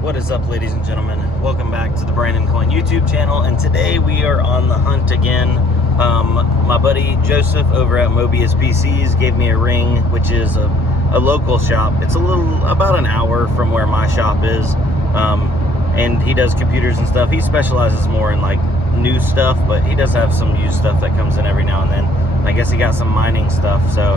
What is up, ladies and gentlemen? Welcome back to the Brandon Coin YouTube channel, and today we are on the hunt again. My buddy Joseph over at Mobius PCs gave me a ring, which is a local shop. It's about an hour from where my shop is, and he does computers and stuff. He specializes more in like new stuff, but he does have some used stuff that comes in every now and then. I guess he got some mining stuff, so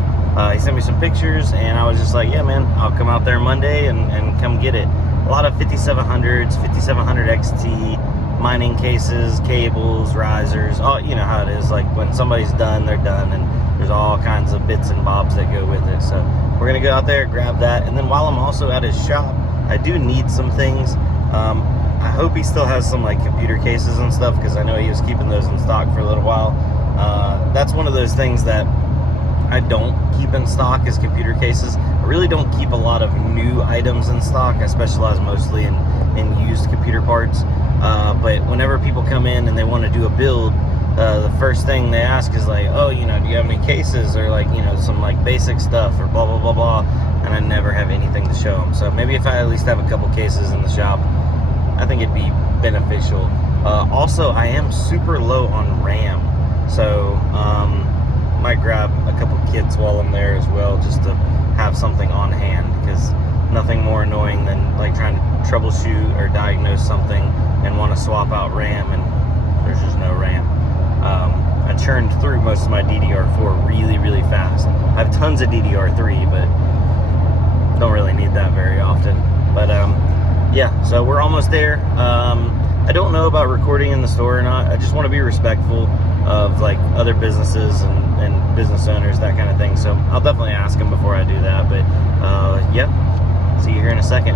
he sent me some pictures, and I was just like, yeah man, I'll come out there Monday and come get it. A lot of 5700s, 5700 XT, mining cases, cables, risers, all, you know how it is. Like when somebody's done, they're done, and there's all kinds of bits and bobs that go with it. So we're gonna go out there, grab that, and then while I'm also at his shop, I do need some things. I hope he still has some like computer cases and stuff, because I know he was keeping those in stock for a little while. That's one of those things that I don't keep in stock, is computer cases. I really don't keep a lot of new items in stock. I specialize mostly in used computer parts. But whenever people come in and they want to do a build, the first thing they ask is like, oh, you know, do you have any cases, or like, you know, some like basic stuff, or blah, blah, blah, blah. And I never have anything to show them. So maybe if I at least have a couple cases in the shop, I think it'd be beneficial. Also, I am super low on RAM. So, might grab a couple kits while I'm there as well, just to have something on hand, because nothing more annoying than like trying to troubleshoot or diagnose something and want to swap out RAM and there's just no RAM. I churned through most of my DDR4 really fast. I have tons of DDR3, but don't really need that very often. But yeah, so we're almost there. I don't know about recording in the store or not. I just want to be respectful of like other businesses and business owners, that kind of thing. So I'll definitely ask them before I do that. But yeah, see you here in a second.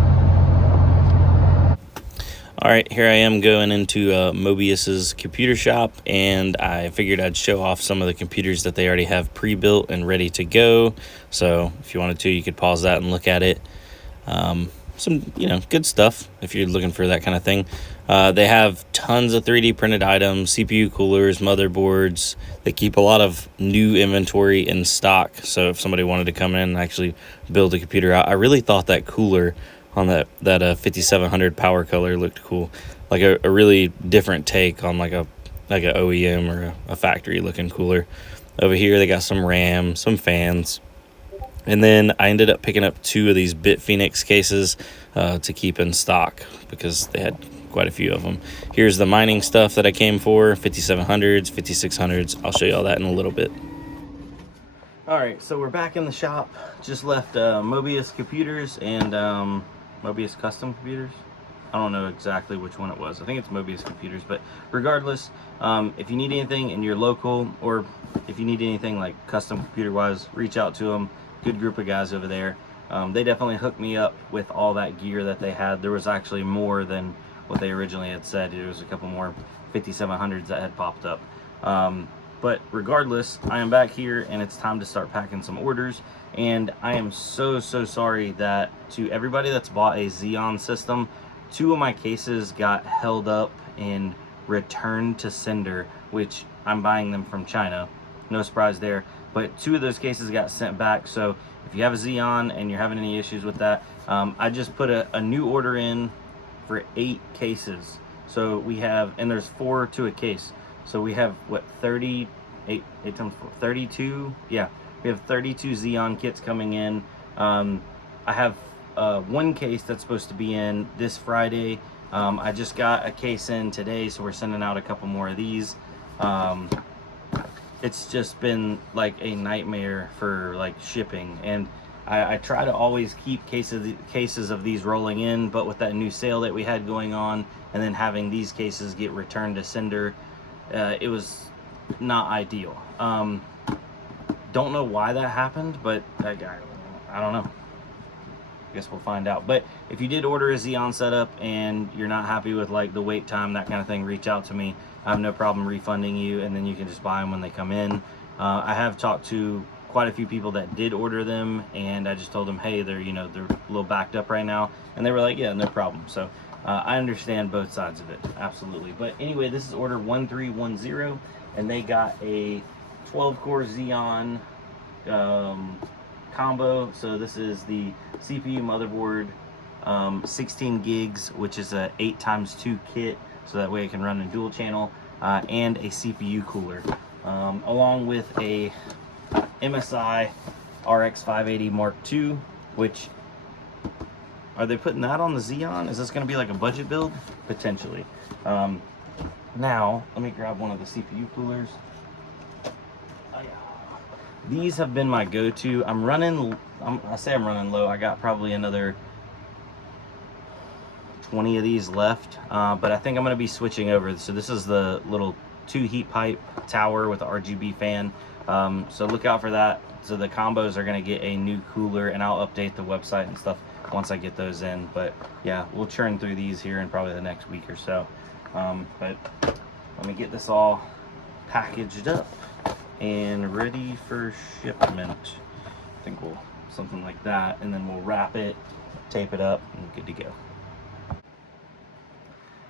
All right, here I am going into Mobius's computer shop, and I figured I'd show off some of the computers that they already have pre-built and ready to go. So if you wanted to, you could pause that and look at it. Some, you know, good stuff if you're looking for that kind of thing. They have tons of 3D printed items, CPU coolers, motherboards. They keep a lot of new inventory in stock. So if somebody wanted to come in and actually build a computer out, I really thought that cooler on that 5700 power color looked cool. Like a really different take on like a OEM or a factory looking cooler. Over here they got some RAM, some fans. And then I ended up picking up 2 of these Bitphoenix cases to keep in stock, because they had quite a few of them. Here's the mining stuff that I came for, 5700s, 5600s. I'll show you all that in a little bit. All right, so we're back in the shop. Just left Mobius Computers and Mobius Custom Computers. I don't know exactly which one it was. I think it's Mobius Computers, but regardless, if you need anything and you're local, or if you need anything like custom computer wise, reach out to them. Good group of guys over there. They definitely hooked me up with all that gear that they had. There was actually more than what they originally had said. There was a couple more 5700s that had popped up. But regardless, I am back here and it's time to start packing some orders. And I am so sorry that to everybody that's bought a Zeon system, 2 of my cases got held up and returned to sender, which I'm buying them from China. No surprise there. But 2 of those cases got sent back. So if you have a Zeon and you're having any issues with that, I just put a new order in for 8 cases. So we have, and there's 4 to a case. So we have what, 38 times 4, 32? Yeah, we have 32 Zeon kits coming in. I have 1 case that's supposed to be in this Friday. I just got a case in today, so we're sending out a couple more of these. It's just been like a nightmare for like shipping, and I try to always keep cases of these rolling in, but with that new sale that we had going on, and then having these cases get returned to sender, it was not ideal. Don't know why that happened, but I don't know. I guess we'll find out. But if you did order a Zeon setup and you're not happy with like the wait time, that kind of thing, reach out to me. I have no problem refunding you, and then you can just buy them when they come in. I have talked to quite a few people that did order them, and I just told them, hey, they're a little backed up right now, and they were like, yeah, no problem. So I understand both sides of it, absolutely. But anyway, this is order 1310, and they got a 12-core Xeon combo. So this is the CPU, motherboard, 16 gigs, which is a 8x2 kit, so that way it can run in dual channel, and a CPU cooler, along with a MSI RX 580 Mark II, which, are they putting that on the Zeon? Is this going to be like a budget build? Potentially. Now, let me grab one of the CPU coolers. These have been my go-to. I say I'm running low. I got probably another 20 of these left, but I think I'm going to be switching over. So this is the little 2 heat pipe tower with the RGB fan. So look out for that. So the combos are going to get a new cooler, and I'll update the website and stuff once I get those in. But yeah, we'll churn through these here in probably the next week or so. But let me get this all packaged up and ready for shipment. I think we'll something like that, and then we'll wrap it, tape it up, and good to go.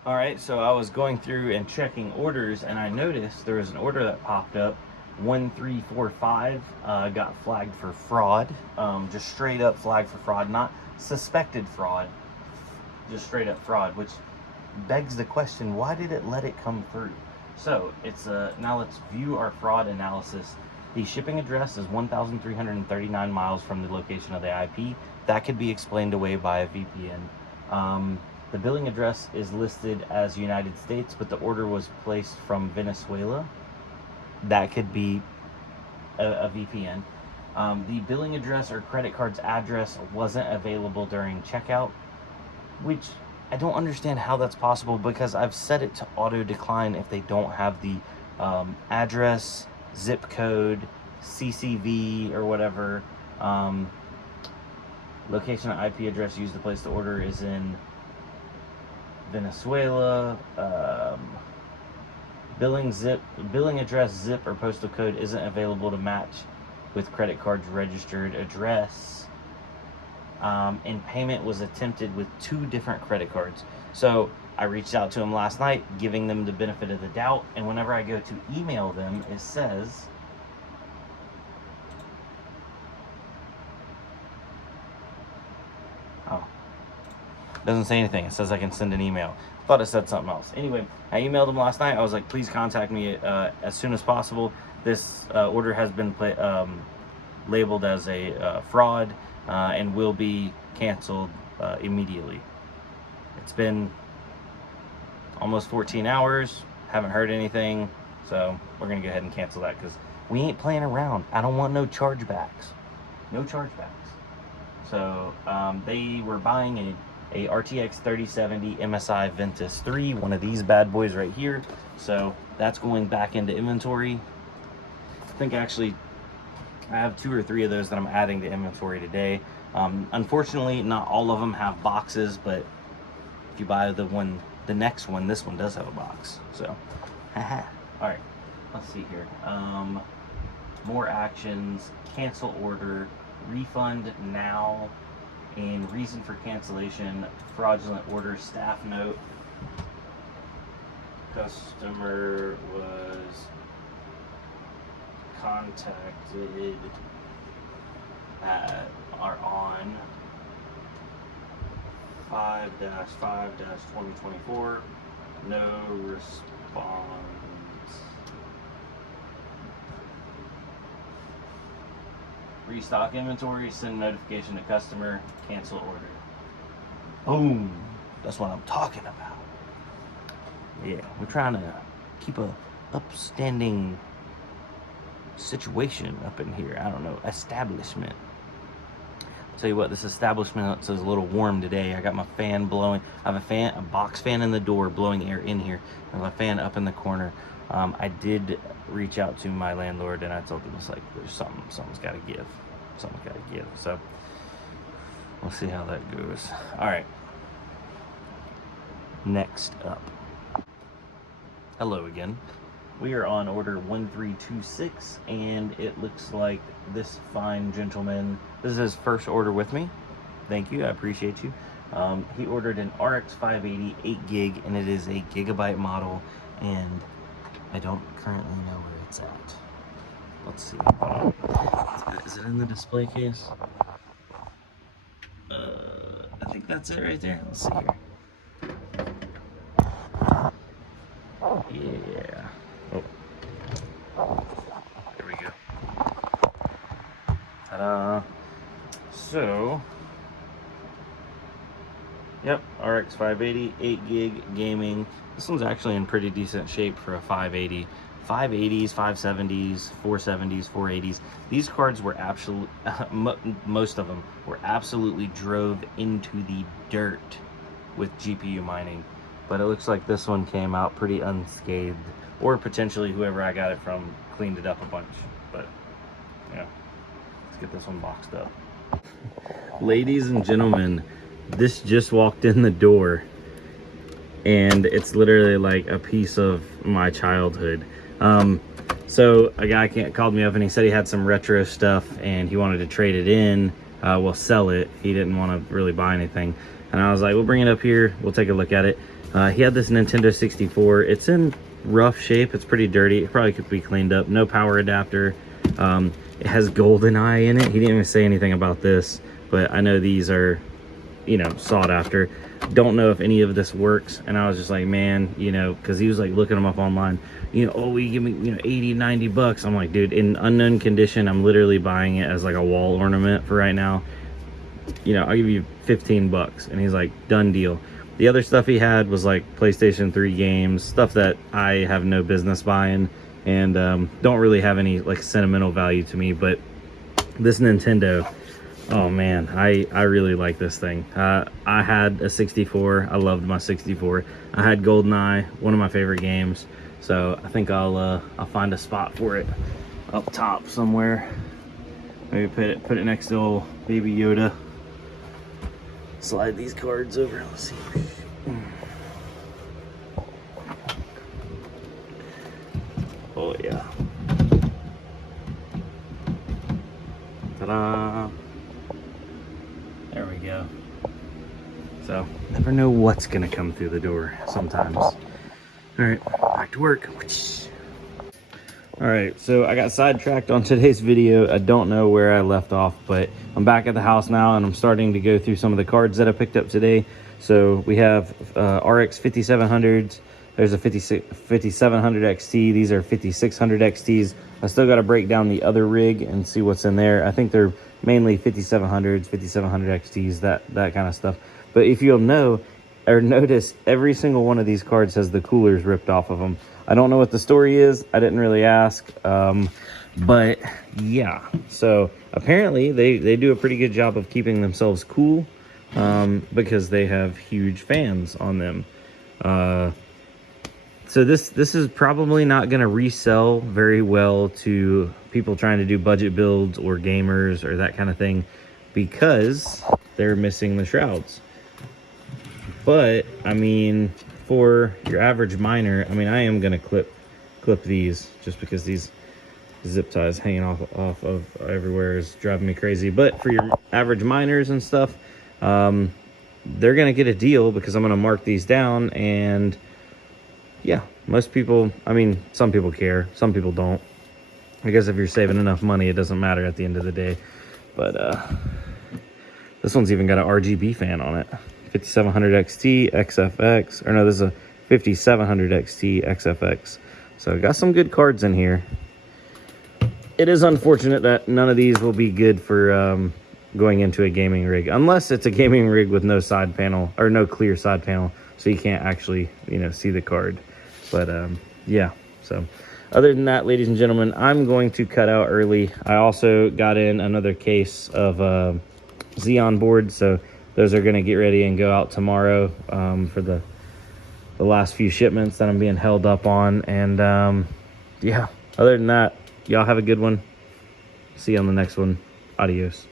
All right, so I was going through and checking orders, and I noticed there was an order that popped up, 1345, got flagged for fraud, just straight up flagged for fraud, not suspected fraud, just straight up fraud, which begs the question, why did it let it come through? So it's now let's view our fraud analysis. The shipping address is 1,339 miles from the location of the IP. That could be explained away by a VPN. The billing address is listed as United States, but the order was placed from Venezuela. That could be a VPN. The billing address or credit card's address wasn't available during checkout, which I don't understand how that's possible, because I've set it to auto decline if they don't have the address, zip code, CCV or whatever. Location and IP address used to place the order is in Venezuela. Billing address, zip, or postal code isn't available to match with credit card's registered address. And payment was attempted with 2 different credit cards. So I reached out to them last night, giving them the benefit of the doubt, and whenever I go to email them, it says doesn't say anything. It says I can send an email. Thought it said something else. Anyway, I emailed them last night. I was like, please contact me as soon as possible. This order has been labeled as a fraud and will be canceled immediately. It's been almost 14 hours. Haven't heard anything. So we're going to go ahead and cancel that, because we ain't playing around. I don't want no chargebacks. No chargebacks. So they were buying a RTX 3070 MSI Ventus 3, one of these bad boys right here. So that's going back into inventory. I think actually I have 2 or 3 of those that I'm adding to inventory today. Unfortunately, not all of them have boxes, but if you buy the next one, this one does have a box. So, haha. All right, let's see here. More actions, cancel order, refund now, and reason for cancellation, fraudulent order, staff note. Customer was contacted on 5-5-2024. No response. Restock inventory, send notification to customer, cancel order. Boom. That's what I'm talking about. Yeah, we're trying to keep a upstanding situation up in here. I don't know, establishment. I'll tell you what, this establishment is a little warm today. I got my fan blowing. I have a box fan in the door blowing air in here. I have a fan up in the corner. I did reach out to my landlord, and I told him, it's like, there's something's got to give. Something's got to give. So we'll see how that goes. All right. Next up. Hello again. We are on order 1326, and it looks like this fine gentleman, this is his first order with me. Thank you, I appreciate you. He ordered an RX 580 8 gig, and it is a gigabyte model, and I don't currently know where it's at. Let's see. Is it in the display case? I think that's it right there. Let's see here. Yeah. Oh. There we go. Ta-da. So, yep, RX 580, 8 gig gaming. This one's actually in pretty decent shape for a 580. 580s, 570s, 470s, 480s. These cards were absolutely, most of them were absolutely drove into the dirt with GPU mining. But it looks like this one came out pretty unscathed, or potentially whoever I got it from cleaned it up a bunch. But yeah, let's get this one boxed up. Ladies and gentlemen, this just walked in the door, and it's literally like a piece of my childhood. So a guy called me up and he said he had some retro stuff and he wanted to trade it in. We'll sell it. He didn't want to really buy anything, and I was like, we'll bring it up here, we'll take a look at it. He had this Nintendo 64. It's in rough shape. It's pretty dirty. It probably could be cleaned up. No power adapter. It has GoldenEye in it. He didn't even say anything about this, but I know these are, you know, sought after. Don't know if any of this works. And I was just like, man, you know, because he was like looking them up online, you know, oh, will you give me, you know, 80, 90 bucks? I'm like, dude, in unknown condition, I'm literally buying it as like a wall ornament for right now. You know, I'll give you 15 bucks. And he's like, done deal. The other stuff he had was like PlayStation 3 games, stuff that I have no business buying and don't really have any like sentimental value to me. But this Nintendo, oh man, I really like this thing. I had a 64. I loved my 64. I had GoldenEye, one of my favorite games. So I think I'll find a spot for it up top somewhere. Maybe put it next to old Baby Yoda. Slide these cards over. Let's see. Oh yeah. Ta-da. There we go. So, never know what's gonna come through the door sometimes. All right, back to work. All right, so I got sidetracked on today's video. I don't know where I left off, but I'm back at the house now and I'm starting to go through some of the cards that I picked up today. So we have RX 5700s. There's a 5700 XT. These are 5600 XTs. I still got to break down the other rig and see what's in there. I think they're mainly 5700s, 5700 XTs, that kind of stuff. But if you'll know or notice, every single one of these cards has the coolers ripped off of them. I don't know what the story is. I didn't really ask. But yeah, so apparently they do a pretty good job of keeping themselves cool because they have huge fans on them. So this is probably not going to resell very well to people trying to do budget builds or gamers or that kind of thing because they're missing the shrouds. But I mean, for your average miner, I mean, I am going to clip these just because these zip ties hanging off of everywhere is driving me crazy. But for your average miners and stuff, they're going to get a deal because I'm going to mark these down. And yeah, most people, I mean, some people care, some people don't. I guess if you're saving enough money, it doesn't matter at the end of the day. But this one's even got an RGB fan on it. 5700 XT XFX, or no, this is a 5700 XT XFX. So I got some good cards in here. It is unfortunate that none of these will be good for going into a gaming rig, unless it's a gaming rig with no side panel or no clear side panel, so you can't actually, you know, see the card. But yeah, so other than that, ladies and gentlemen, I'm going to cut out early. I also got in another case of Zeon boards, so those are going to get ready and go out tomorrow for the last few shipments that I'm being held up on. And yeah, other than that, y'all have a good one. See you on the next one. Adios.